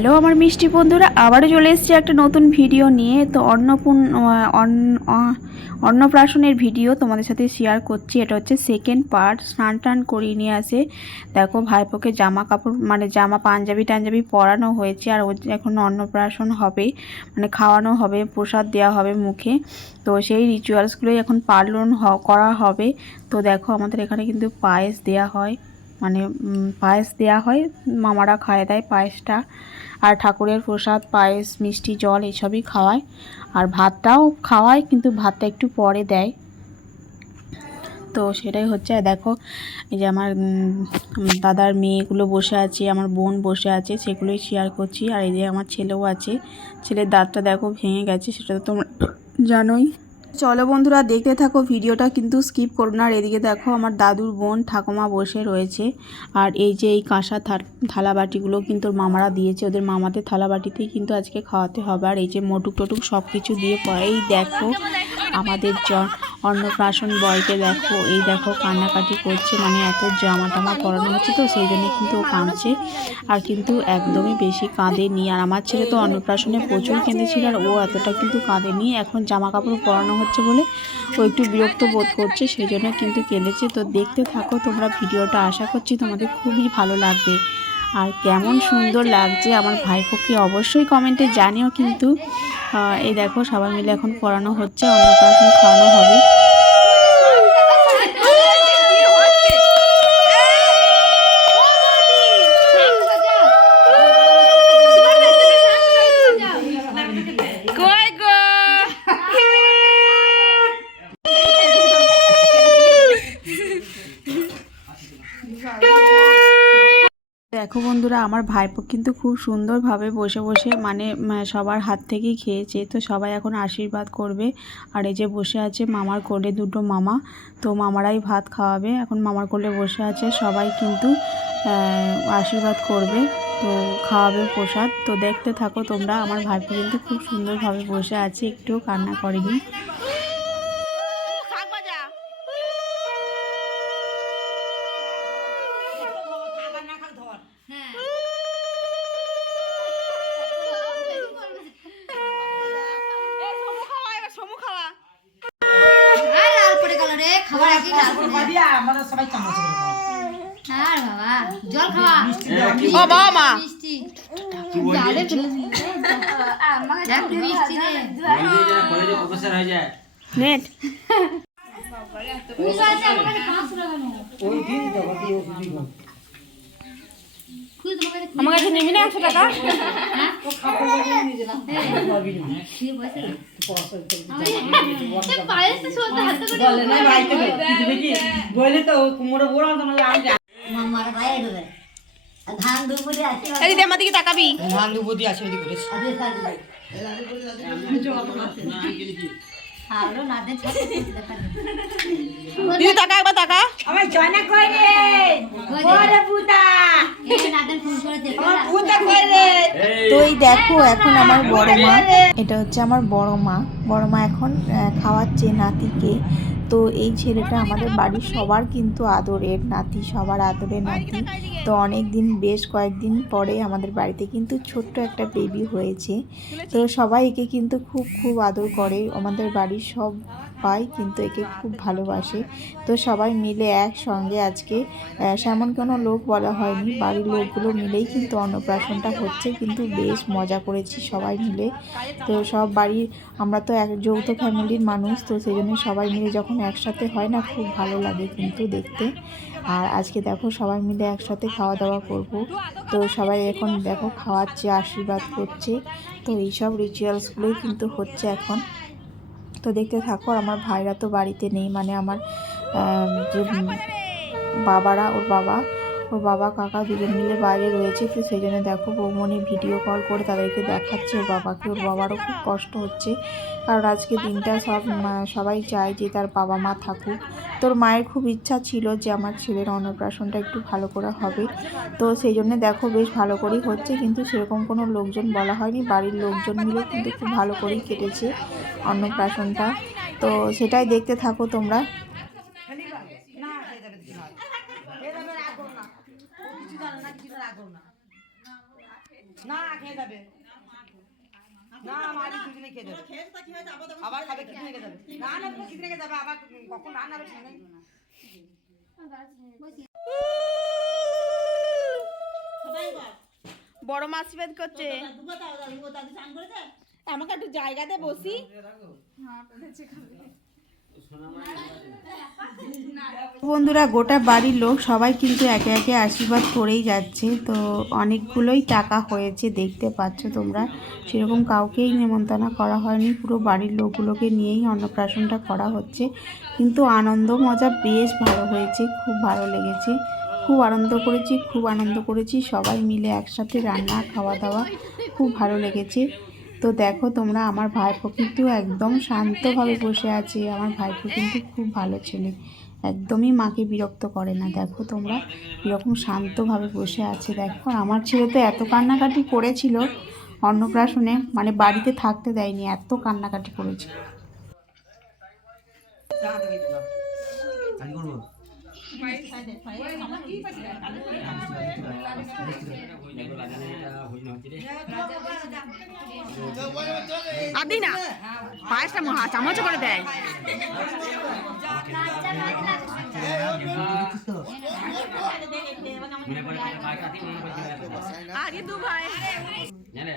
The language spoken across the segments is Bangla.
হ্যালো, আমার মিষ্টি বন্ধুরা, আবারও চলে এসেছি একটা নতুন ভিডিও নিয়ে। তো অন্নপূর্ণ অন্ন- অন্নপ্রাশনের ভিডিও তোমাদের সাথে শেয়ার করছি। এটা হচ্ছে সেকেন্ড পার্ট স্নান টান করিয়ে নিয়ে আসে। দেখো, ভাইপোকে জামা কাপড় মানে জামা, পাঞ্জাবি টাঞ্জাবি পরানো হয়েছে, আর ওর এখন অন্নপ্রাশন হবে মানে খাওয়ানো হবে, প্রসাদ দেওয়া হবে মুখে। তো সেই রিচুয়ালসগুলোই এখন পালন করা হবে। তো দেখো, আমাদের এখানে কিন্তু পায়েস দেওয়া হয়। মানে পায়েস দেওয়া হয়। মামারা খায় দেয় পায়েসটা। আর ঠাকুরের প্রসাদ, পায়েস, মিষ্টি, জল এইসবই খাওয়ায়। আর ভাতটাও খাওয়ায়, কিন্তু ভাতটা একটু পরে দেয়। তো সেটাই হচ্ছে দেখো, এই যে আমার দাদার মেয়েগুলো বসে আছে, আমার বোন বসে আছে, সেগুলোই শেয়ার করছি। আর এই যে আমার ছেলেও আছে। ছেলের দাঁতটা দেখো ভেঙে গেছে, সেটা তো তোমরা জানোই। চলো বন্ধুরা, দেখতে থাকো, ভিডিওটা কিন্তু স্কিপ করো না। আর এদিকে দেখো, আমার দাদুর বোন ঠাকুমা বসে রয়েছে। আর এই যে এই কাঁসা থা- থালাবাটিগুলো কিন্তু মামারা দিয়েছে। ওদের মামাদের থালাবাটিতেই কিন্তু আজকে খাওয়াতে হবে। আর এই যে মোটুক টটুক সব কিছু দিয়ে পরেই দেখো, আমাদের জ অন্নপ্রাশন বয়কে দেখো, এই দেখো কান্নাকাটি করছে মানে এত জামা টামা পরানো হচ্ছে তো, সেই জন্য কিন্তু ও কাঁদছে। আর কিন্তু একদমই বেশি কাঁদে কাঁদেনি আর আমার ছেলে তো অন্নপ্রাশনে প্রচুর কেঁদেছিল, আর ও এতটা কিন্তু কাঁদে কাঁদেনি। এখন জামা কাপড় পরানো হচ্ছে বলে ও একটু বিরক্ত বোধ করছে, সেই জন্য কিন্তু কেঁদেছে। তো দেখতে থাকো, তোমরা ভিডিওটা আশা করছি তোমাদের খুবই ভালো লাগবে। আর কেমন সুন্দর লাগছে আমার ভাইপোকে অবশ্যই কমেন্টে জানিও কিন্তু। এই দেখো সবাই মিলে এখন পড়ানো হচ্ছে, অন্নপ্রাশন খাওয়ানো হবে। দেখো বন্ধুরা, আমার ভাইপো কিন্তু খুব সুন্দরভাবে বসে বসে মানে সবার হাত থেকেই খেয়েছে। তো সবাই এখন আশীর্বাদ করবে। আর এই যে বসে আছে মামার কোলে দুটো মামা, তো মামারাই ভাত খাওয়াবে। এখন মামার কোলে বসে আছে, সবাই কিন্তু আশীর্বাদ করবে। তো খাওয়াবে প্রসাদ। তো দেখতে থাকো তোমরা, আমার ভাইপো কিন্তু খুব সুন্দরভাবে বসে আছে, একটুও কান্না করেনি। হয়ে। নেট। কাছে পাঁচশো টাকা নেব ওই দিন তো বাকি ও খুবই কম। তুই তোমার কাছে আমার কাছে নিবি না একশো টাকা? হ্যাঁ? আমার দিকে তাকাবি। ধান আছে দিদি তাকা একবার তাকা। আমার জয়না কই রে? ওরে পুতা এই নাদের ফোন করে দে পুতা কই রে? তো এই দেখো এখন আমার বড় মা। এটা হচ্ছে আমার বড় মা। বড় মা এখন খাওয়াচ্ছে নাতিকে। তো এই ছেলেটা আমাদের বাড়ির সবার কিন্তু আদরের নাতি, সবার আদরের নাতি। তো অনেক দিন বেশ কয়েকদিন পরে আমাদের বাড়িতে কিন্তু ছোট্ট একটা বেবি হয়েছে। তো সবাই একে কিন্তু খুব খুব আদর করে। আমাদের বাড়ির সবাই কিন্তু একে খুব ভালোবাসে। তো সবাই মিলে একসঙ্গে আজকে সেমন কোনো লোক বলা হয়নি। বাড়ির লোকগুলো মিলেই কিন্তু অন্নপ্রাশনটা হচ্ছে, কিন্তু বেশ মজা করেছি সবাই মিলে। তো সব বাড়ির আমরা তো এক যৌথ ফ্যামিলির মানুষ, তো সেই জন্য সবাই মিলে যখন একসাথে হয় না, খুব ভালো লাগে কিন্তু দেখতে। আর আজকে দেখো সবাই মিলে একসাথে খাওয়া দাওয়া করব। তো সবাই এখন দেখো খাওয়াচ্ছে, আশীর্বাদ করছে। তো এইসব রিচুয়ালসগুলোই কিন্তু হচ্ছে এখন। তো দেখতে থাকো আর আমার ভাইরা তো বাড়িতে নেই মানে আমার যে বাবারা, ওর বাবা ওর বাবা, কাকা দুজন মিলে বাইরে রয়েছে, তো সেই জন্য দেখো বৌমনি ভিডিও কল করে তাদেরকে দেখাচ্ছে ওর বাবাকে। ওর বাবারও খুব কষ্ট হচ্ছে, কারণ আজকে দিনটা সব সবাই চায় যে তার বাবা মা থাকুক। তোর মায়ের খুব ইচ্ছা ছিল যে আমার ছেলের অন্নপ্রাশনটা একটু ভালো করে হবে, তো সেই জন্য দেখো বেশ ভালো করেই হচ্ছে, কিন্তু সেরকম কোনো লোকজন বলা হয়নি। বাড়ির লোকজন মিলে কিন্তু খুব ভালো করেই কেটেছে অন্নপ্রাশনটা। তো সেটাই দেখতে থাকো তোমরা না খেয়ে যাবে দিন আর। খেয়ে যাবে রাগ করো না। খেয়ে যাবে। না মারি দুজনে খেয়ে যাবে। আবার খাবে যাবে। না না কিছু রেখে যাবে আবার কখন রান্না হবে ঠিক বড় মাছ আশীর্বাদ করছে। আমাকে একটু জায়গাতে বসি। বন্ধুরা, গোটা বাড়ির লোক সবাই কিন্তু একে একে আশীর্বাদ করেই যাচ্ছে। তো অনেকগুলোই টাকা হয়েছে, দেখতে পাচ্ছ তোমরা। সেরকম কাউকেই নেমন্তন্ন করা হয়নি। পুরো বাড়ির লোকগুলোকে নিয়েই অন্নপ্রাশনটা করা হচ্ছে। কিন্তু আনন্দ মজা বেশ ভালো হয়েছে, খুব ভালো লেগেছে। খুব আনন্দ করেছি, খুব আনন্দ করেছি। সবাই মিলে একসাথে রান্না, খাওয়া দাওয়া, খুব ভালো লেগেছে। তো দেখো তোমরা, আমার ভাইপো কিন্তু একদম শান্তভাবে বসে আছে। আমার ভাইপো কিন্তু খুব ভালো ছেলে। একদমই মাকে বিরক্ত করে না। দেখো তোমরা এরকম শান্তভাবে বসে আছে। দেখো, আমার ছেলে তো এত কান্নাকাটি করেছিল অন্নপ্রাশনে মানে বাড়িতে থাকতে দেয়নি, এত কান্নাকাটি করেছে। করব আদি না পায়েসটা মহা চামচ করে দেয় মনে মনে আগে দু ভাই জানে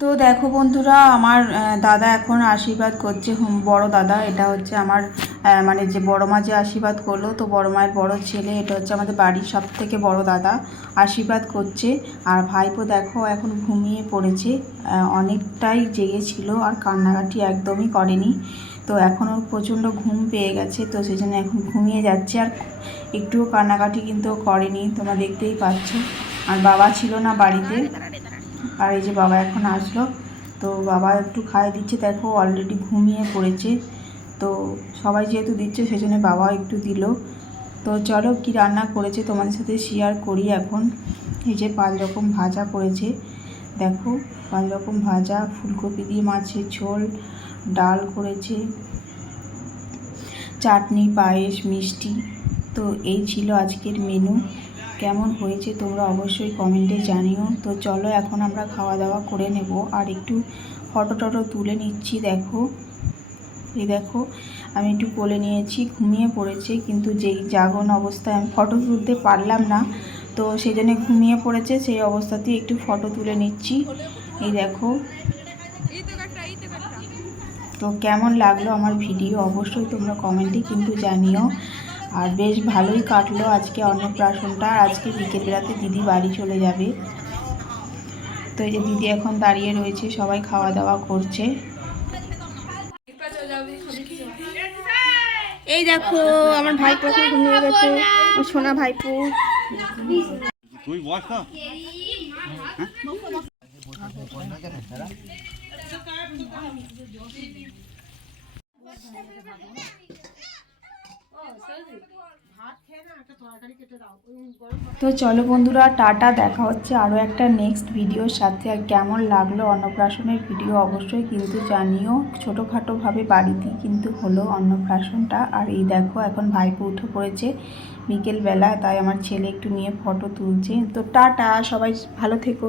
তো দেখো বন্ধুরা, আমার দাদা এখন আশীর্বাদ করছে। বড় দাদা, এটা হচ্ছে আমার মানে যে বড় মা যে আশীর্বাদ করল, তো বড় মায়ের বড় ছেলে, এটা হচ্ছে আমাদের বাড়ির সব থেকে বড় দাদা, আশীর্বাদ করছে। আর ভাইপো দেখো, এখন ঘুমিয়ে পড়েছে অনেকটাই জেগেছিল, আর কান্নাকাটি একদমই করেনি। তো এখন ওর প্রচণ্ড ঘুম পেয়ে গেছে, তো সেই জন্য এখন ঘুমিয়ে যাচ্ছে, আর একটুও কান্নাকাটি কিন্তু করেনি, তোমরা দেখতেই পাচ্ছ। আর বাবা ছিল না বাড়িতে। আর এই যে বাবা এখন আসলো, তো বাবা একটু খাইয়ে দিচ্ছে, দেখো অলরেডি ঘুমিয়ে পড়েছে, তো সবাই যেহেতু দিচ্ছে সেই জন্য বাবা একটু দিল। তো চলো কি রান্না করেছে তোমাদের সাথে শেয়ার করি এখন। এই যে পাঁচ রকম ভাজা করেছে, দেখো পাঁচ রকম ভাজা, ফুলকপি দিয়ে মাছের ঝোল, ডাল করেছে, চাটনি, পায়েস, মিষ্টি, তো এই ছিল আজকের মেনু কেমন হয়েছে তোমরা অবশ্যই কমেন্টে জানিও। তো চলো এখন আমরা খাওয়া দাওয়া করে নেব। আর একটু ফটো টটো তুলে নিচ্ছি, দেখো। এই দেখো, আমি একটু কোলে নিয়েছি, ঘুমিয়ে পড়েছে, কিন্তু যেই জাগন অবস্থায় আমি ফটো তুলতে পারলাম না, তো সেই জন্য ঘুমিয়ে পড়েছে, সেই অবস্থাতেই একটু ফটো তুলে নিচ্ছি। এই দেখো। তো কেমন লাগল আমার ভিডিও? অবশ্যই তোমরা কমেন্টে কিন্তু জানিও। আর বেশ ভালোই কাটলো আজকে অন্নপ্রাশনটা। আজকে বিকেলবেলাতে দিদি বাড়ি চলে যাবে। তো এই যে দিদি এখন দাঁড়িয়ে রয়েছে, সবাই খাওয়া দাওয়া করছে। এই দেখো, আমার ভাইপো এখন ঘুমিয়ে গেছে। সোনা ভাইপো। তুই বস না। তো চলো বন্ধুরা, টাটা, দেখা হচ্ছে আরও একটা নেক্সট ভিডিওর সাথে। আর কেমন লাগল অন্নপ্রাশনের ভিডিও অবশ্যই কিন্তু জানিও। ছোটোখাটোভাবে বাড়িতেই কিন্তু হলো অন্নপ্রাশনটা। আর এই দেখো, এখন ভাইপো উঠে পড়েছে বিকেলবেলা, তাই আমার ছেলে একটু নিয়ে ফটো তুলছে। তো টাটা, সবাই ভালো থেকো।